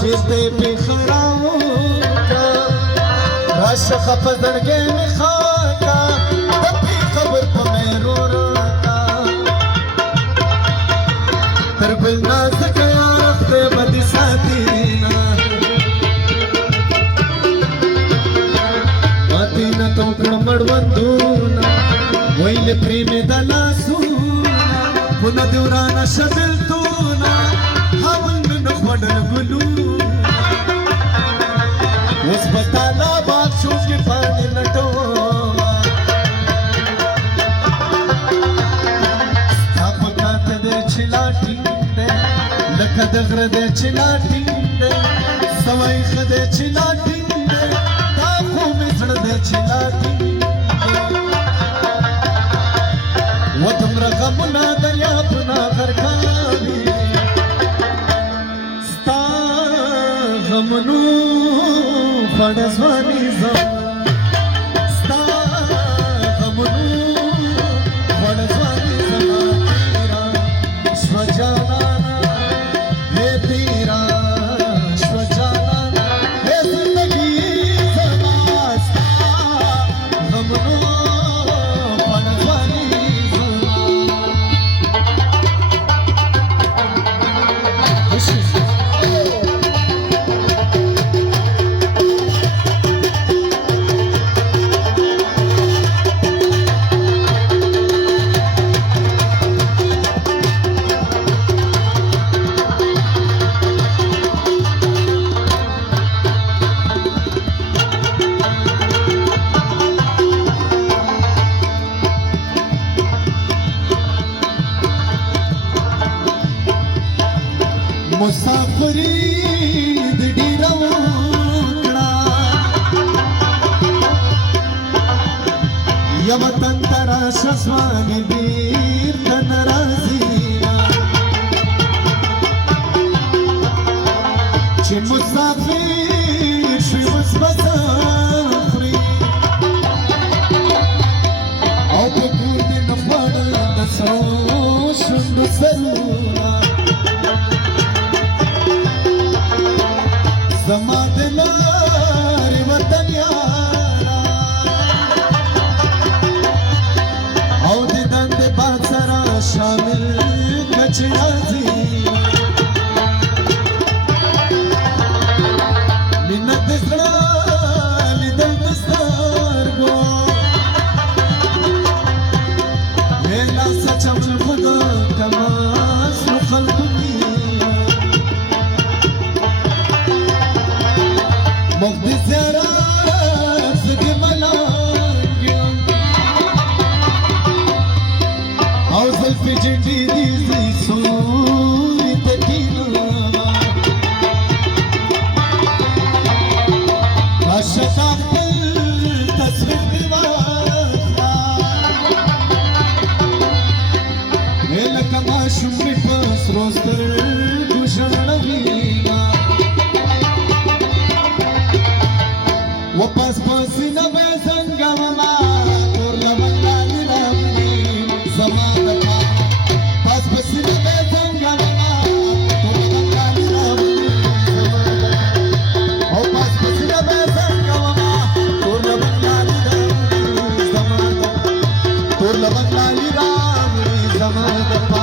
چیرته بخراو کا راشه خپزړګې می خاکا د پی خبر په مېرو راکا تر بل ناز کیا ته بد ساتینا ماتینا تو کړمړوندونا ویل پریم دلا سونا پونه دورانا شبل تونا حول من خړل ګلو اوس بتالا باد شو کې پانی لټو تاپ کاته د چلاټی لکه د غره د چلاټی سوای خده چلاټی تا خو می زړه د چلاټی و تمره غمونه دریابونه غرقاوي ستا غمونو پړځواني زما ستا غمونو پړځواني زما تیرا شو جانانا ہے تیرا شو جانانا ہے زندگی زما ستا غمونو پړځواني مسافری د ډیرو کړه یو وطن ترا شسوان بیر تن راضی چې مسافر شوی مسافری او په کور دې نه خوړل د سرو شوند سرونه زما د لارې وطن یارا او د دندې باد سره شامل کچ راځي منت د زړه لیدل د سترګو هیله سچم خدا کماس نو خلقو مخدی زیارات زدی ملانگیم او زلفی جنڈی دیزی سوری تکینا عاشق اخبر تصویر دیوازا ایلکا ماشم می پس روستر گوشن روینا و پس پسینه به زنگامما تور لبنانی رامنی زمانتا پس پسینه به زنگامما تور لبنانی رامنی زمانتا او پس پسینه به زنگامما تور لبنانی رامنی زمانتا تور لبنانی رامنی زمانتا